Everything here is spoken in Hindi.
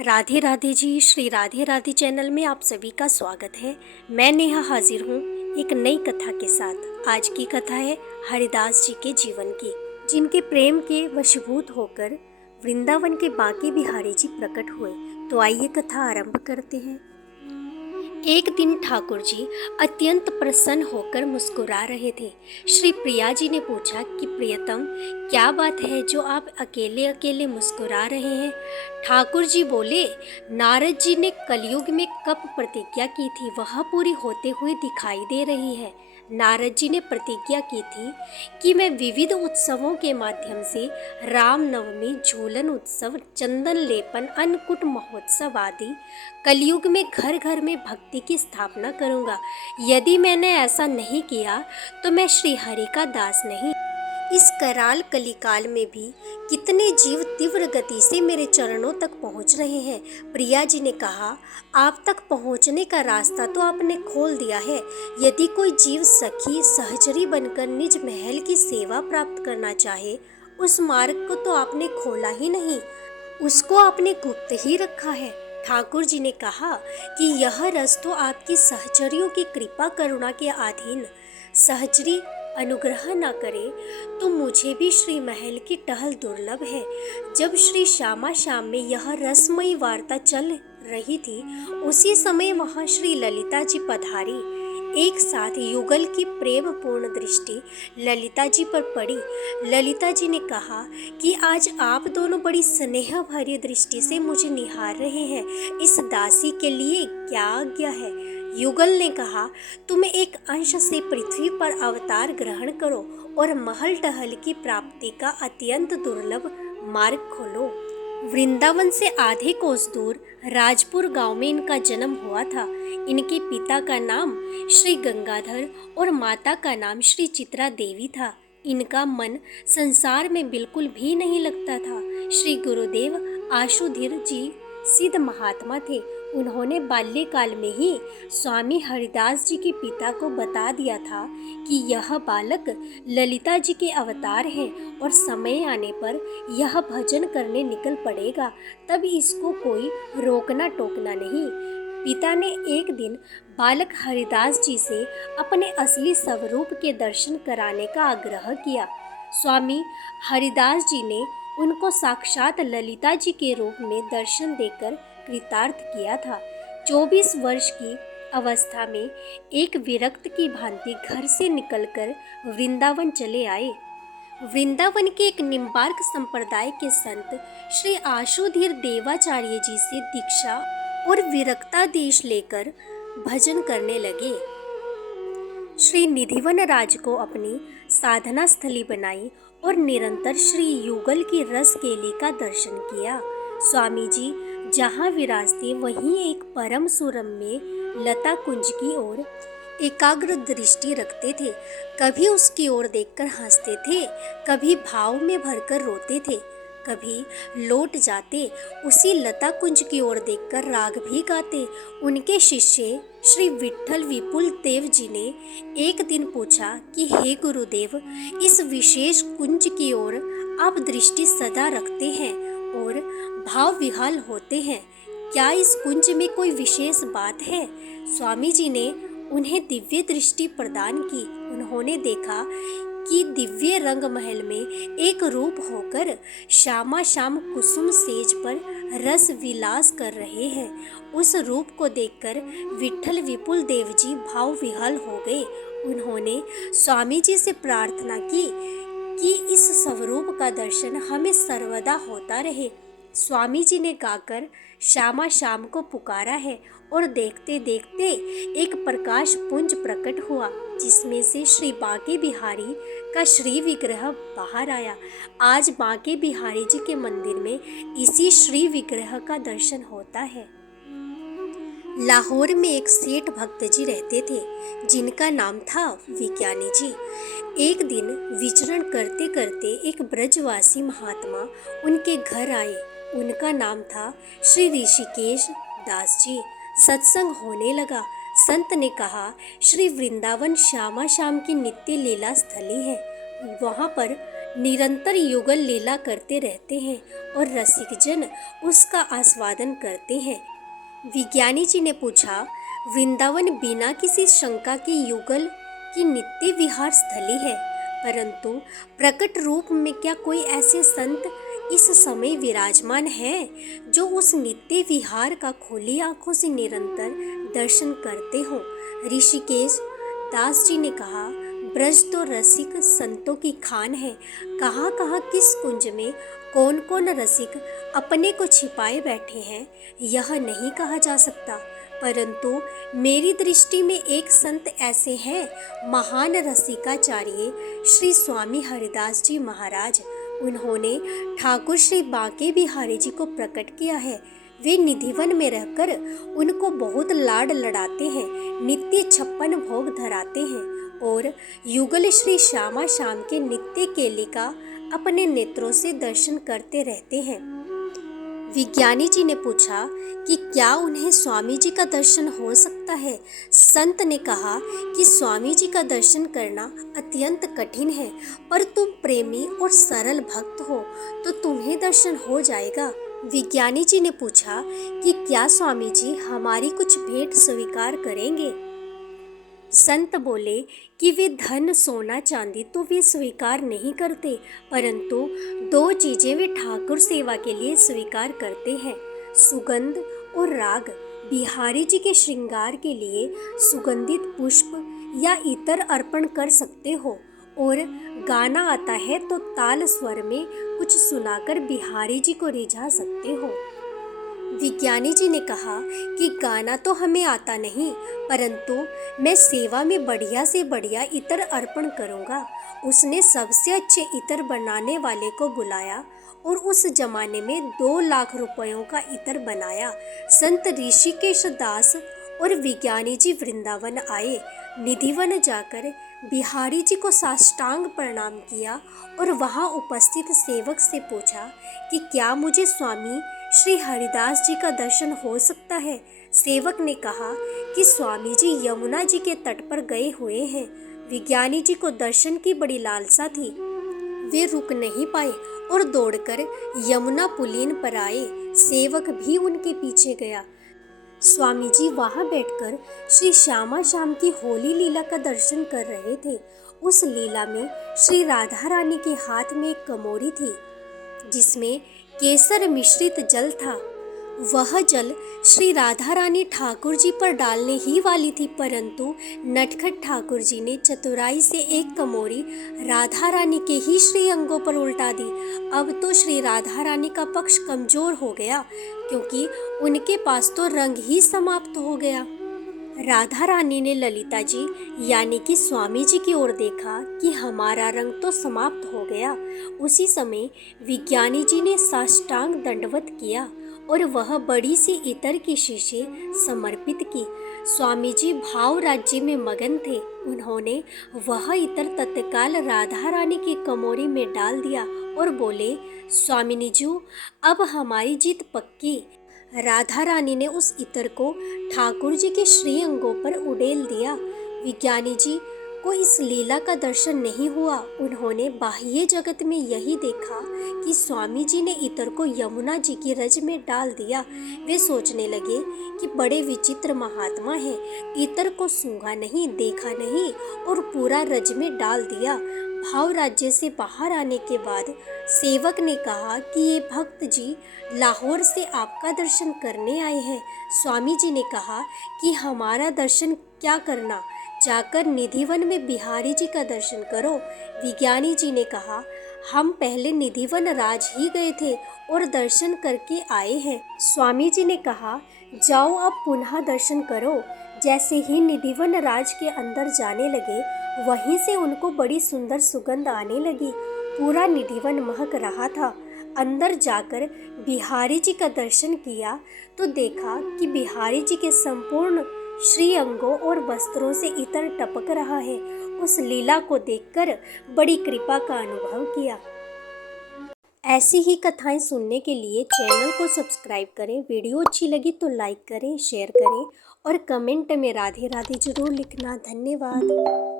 राधे राधे जी। श्री राधे राधे चैनल में आप सभी का स्वागत है। मैं नेहा हाजिर हूँ एक नई कथा के साथ। आज की कथा है हरिदास जी के जीवन की, जिनके प्रेम के वशीभूत होकर वृंदावन के बांके बिहारी जी प्रकट हुए। तो आइए कथा आरंभ करते हैं। एक दिन ठाकुर जी अत्यंत प्रसन्न होकर मुस्कुरा रहे थे। श्री प्रिया जी ने पूछा कि प्रियतम, क्या बात है जो आप अकेले अकेले मुस्कुरा रहे हैं? ठाकुर जी बोले, नारद जी ने कलयुग में कब प्रतिज्ञा की थी वह पूरी होते हुए दिखाई दे रही है। नारद जी ने प्रतिज्ञा की थी कि मैं विविध उत्सवों के माध्यम से रामनवमी, झूलन उत्सव, चंदन लेपन, अन्नकूट महोत्सव आदि कलयुग में घर घर में भक्ति की स्थापना करूंगा। यदि मैंने ऐसा नहीं किया तो मैं श्री हरि का दास नहीं। इस कराल कलिकाल में भी कितने जीव तीव्र गति से मेरे चरणों तक पहुंच रहे हैं। प्रिया जी ने कहा, आप तक पहुंचने का रास्ता तो आपने खोल दिया है। यदि कोई जीव सखी सहचरी बनकर निज महल की सेवा प्राप्त करना चाहे, उस मार्ग को तो आपने खोला ही नहीं, उसको आपने गुप्त ही रखा है। ठाकुर जी ने कहा कि यह रस तो आपकी सहचरियों की कृपा करुणा के अधीन। सहचरी अनुग्रह न करे तो मुझे भी श्री महल की टहल दुर्लभ है। जब श्री श्यामा श्याम में यह रसमयी वार्ता चल रही थी, उसी समय वहां श्री ललिता जी पधारी। एक साथ युगल की प्रेम पूर्ण दृष्टि ललिता जी पर पड़ी। ललिता जी ने कहा कि आज आप दोनों बड़ी स्नेह भरी दृष्टि से मुझे निहार रहे हैं, इस दासी के लिए क्या आज्ञा है? युगल ने कहा, तुम एक अंश से पृथ्वी पर अवतार ग्रहण करो और महल टहल की प्राप्ति का अत्यंत दुर्लभ मार्ग खोलो। वृंदावन से आधे कोस दूर राजपुर गांव में इनका जन्म हुआ था। इनके पिता का नाम श्री गंगाधर और माता का नाम श्री चित्रा देवी था। इनका मन संसार में बिल्कुल भी नहीं लगता था। श्री गुरुदेव आशुधीर जी सिद्ध महात्मा थे। उन्होंने बाल्यकाल में ही स्वामी हरिदास जी के पिता को बता दिया था कि यह बालक ललिता जी के अवतार हैं और समय आने पर यह भजन करने निकल पड़ेगा, तब इसको कोई रोकना टोकना नहीं। पिता ने एक दिन बालक हरिदास जी से अपने असली स्वरूप के दर्शन कराने का आग्रह किया। स्वामी हरिदास जी ने उनको साक्षात ललिता जी के रूप में दर्शन देकर कृतार्थ किया था। 24 वर्ष की अवस्था में एक विरक्त की भांति घर से निकलकर वृंदावन चले आए। वृंदावन के एक निम्बार्क संप्रदाय के संत श्री आशुधीर देवाचार्य जी से दीक्षा और विरक्तादेश लेकर भजन करने लगे। श्री निधिवन राज को अपनी साधना स्थली बनाई और निरंतर श्री युगल की रस केली का दर्शन किया। स्वामी जी जहाँ विराजते वहीं एक परम सुरम्य लता कुंज की ओर एकाग्र दृष्टि रखते थे। कभी उसकी ओर देखकर हंसते थे, कभी भाव में भरकर रोते थे, कभी लौट जाते उसी लता कुंज की ओर देखकर राग भी गाते। उनके शिष्य श्री विठल विपुल देव जी ने एक दिन पूछा कि हे गुरुदेव, इस विशेष कुंज की ओर आप दृष्टि सदा रखते हैं और भाव विहाल होते हैं, क्या इस कुंज में कोई विशेष बात है? स्वामी जी ने उन्हें दिव्य दृष्टि प्रदान की। उन्होंने देखा कि दिव्य रंग महल में एक रूप होकर श्यामा श्याम कुसुम सेज पर रस विलास कर रहे हैं। उस रूप को देखकर विठल विपुल देव जी भाव विहल हो गए। उन्होंने स्वामी जी से प्रार्थना की कि इस स्वरूप का दर्शन हमें सर्वदा होता रहे। स्वामी जी ने गाकर श्यामा श्याम को पुकारा है और देखते देखते एक प्रकाश पुंज प्रकट हुआ, जिसमें से श्री बांके बिहारी का श्री विग्रह बाहर आया। आज बांके बिहारी जी के मंदिर में इसी श्री विग्रह का दर्शन होता है। लाहौर में एक सेठ भक्त जी रहते थे, जिनका नाम था विज्ञानी जी। एक दिन विचरण करते करते एक ब्रजवासी महात्मा उनके घर आए। उनका नाम था श्री ऋषिकेश दास जी। सत्संग होने लगा। संत ने कहा, श्री वृंदावन श्यामा श्याम की नित्य लीला स्थली है, वहाँ पर निरंतर युगल लीला करते रहते हैं और रसिक जन उसका आस्वादन करते हैं। विज्ञानी जी ने पूछा, वृंदावन बिना किसी शंका के युगल की नित्य विहार स्थली है, परंतु प्रकट रूप में क्या कोई ऐसे संत इस समय विराजमान है जो उस नित्य विहार का खुली आंखों से निरंतर दर्शन करते हो? ऋषिकेश दास जी ने कहा, ब्रज तो रसिक संतों की खान है। कहाँ कहाँ किस कुंज में कौन कौन रसिक अपने को छिपाए बैठे हैं यह नहीं कहा जा सकता, परंतु मेरी दृष्टि में एक संत ऐसे हैं, महान रसिकाचार्य श्री स्वामी हरिदास जी महाराज। उन्होंने ठाकुर श्री बांके बिहारी जी को प्रकट किया है। वे निधिवन में रहकर उनको बहुत लाड लड़ाते हैं, नित्य 56 भोग धराते हैं और युगल श्री श्यामा शाम के नित्य केली का अपने नेत्रों से दर्शन करते रहते हैं। विज्ञानी जी ने पूछा कि क्या उन्हें स्वामी जी का दर्शन हो सकता है? संत ने कहा कि स्वामी जी का दर्शन करना अत्यंत कठिन है, पर तुम प्रेमी और सरल भक्त हो तो तुम्हें दर्शन हो जाएगा। विज्ञानी जी ने पूछा कि क्या स्वामी जी हमारी कुछ भेंट स्वीकार करेंगे? संत बोले कि वे धन सोना चांदी तो वे स्वीकार नहीं करते, परंतु 2 चीजें वे ठाकुर सेवा के लिए स्वीकार करते हैं, सुगंध और राग। बिहारी जी के श्रृंगार के लिए सुगंधित पुष्प या इतर अर्पण कर सकते हो और गाना आता है तो ताल स्वर में कुछ सुनाकर बिहारी जी को रिझा सकते हो। विज्ञानी जी ने कहा कि गाना तो हमें आता नहीं, परंतु मैं सेवा में बढ़िया से बढ़िया इतर अर्पण करूँगा। उसने सबसे अच्छे इतर बनाने वाले को बुलाया और उस जमाने में 2 लाख रुपयों का इतर बनाया। संत ऋषिकेश दास और विज्ञानी जी वृंदावन आए। निधिवन जाकर बिहारी जी को साष्टांग प्रणाम किया और वहाँ उपस्थित सेवक से पूछा कि क्या मुझे स्वामी श्री हरिदास जी का दर्शन हो सकता है? सेवक ने कहा कि स्वामी जी यमुना जी के तट पर गए हुए हैं। विज्ञानी जी को दर्शन की बड़ी लालसा थी। वे रुक नहीं पाए और दौड़कर यमुना पुलीन पर आए। सेवक भी उनके पीछे गया। स्वामी जी वहाँ बैठकर श्री श्यामा शाम की होली लीला का दर्शन कर रहे थे। उस लीला में श्री राधा रानी के हाथ में एक कमोरी थी जिसमें केसर मिश्रित जल था। वह जल श्री राधा रानी ठाकुर जी पर डालने ही वाली थी, परंतु नटखट ठाकुर जी ने चतुराई से एक कमोरी राधा रानी के ही श्री अंगों पर उल्टा दी। अब तो श्री राधा रानी का पक्ष कमजोर हो गया, क्योंकि उनके पास तो रंग ही समाप्त हो गया। राधा रानी ने ललिता जी यानी कि स्वामी जी की ओर देखा कि हमारा रंग तो समाप्त हो गया। उसी समय विज्ञानी जी ने साष्टांग दंडवत किया और वह बड़ी सी इतर की शीशी समर्पित की। स्वामी जी भाव राज्य में मगन थे। उन्होंने वह इतर तत्काल राधा रानी की कमोरी में डाल दिया और बोले, स्वामिनी जी अब हमारी जीत पक्की। राधा रानी ने उस इतर को ठाकुर जी के श्री अंगों पर उड़ेल दिया। विज्ञानी जी को इस लीला का दर्शन नहीं हुआ। उन्होंने बाह्य जगत में यही देखा कि स्वामी जी ने इतर को यमुना जी की रज में डाल दिया। वे सोचने लगे कि बड़े विचित्र महात्मा हैं, इतर को सूंघा नहीं, देखा नहीं और पूरा रज में डाल दिया। भाव राज्य से बाहर आने के बाद सेवक ने कहा कि ये भक्त जी लाहौर से आपका दर्शन करने आए हैं। स्वामी जी ने कहा कि हमारा दर्शन क्या करना, जाकर निधिवन में बिहारी जी का दर्शन करो। विज्ञानी जी ने कहा, हम पहले निधिवन राज ही गए थे और दर्शन करके आए हैं। स्वामी जी ने कहा, जाओ अब पुनः दर्शन करो। जैसे ही निधिवन राज के अंदर जाने लगे, वहीं से उनको बड़ी सुंदर सुगंध आने लगी। पूरा निधिवन महक रहा था। अंदर जाकर बिहारी जी का दर्शन किया तो देखा कि बिहारी जी के संपूर्ण श्री अंगों और वस्त्रों से इतर टपक रहा है। उस लीला को देखकर बड़ी कृपा का अनुभव किया। ऐसी ही कथाएं सुनने के लिए चैनल को सब्सक्राइब करें। वीडियो अच्छी लगी तो लाइक करें, शेयर करें और कमेंट में राधे राधे जरूर लिखना। धन्यवाद।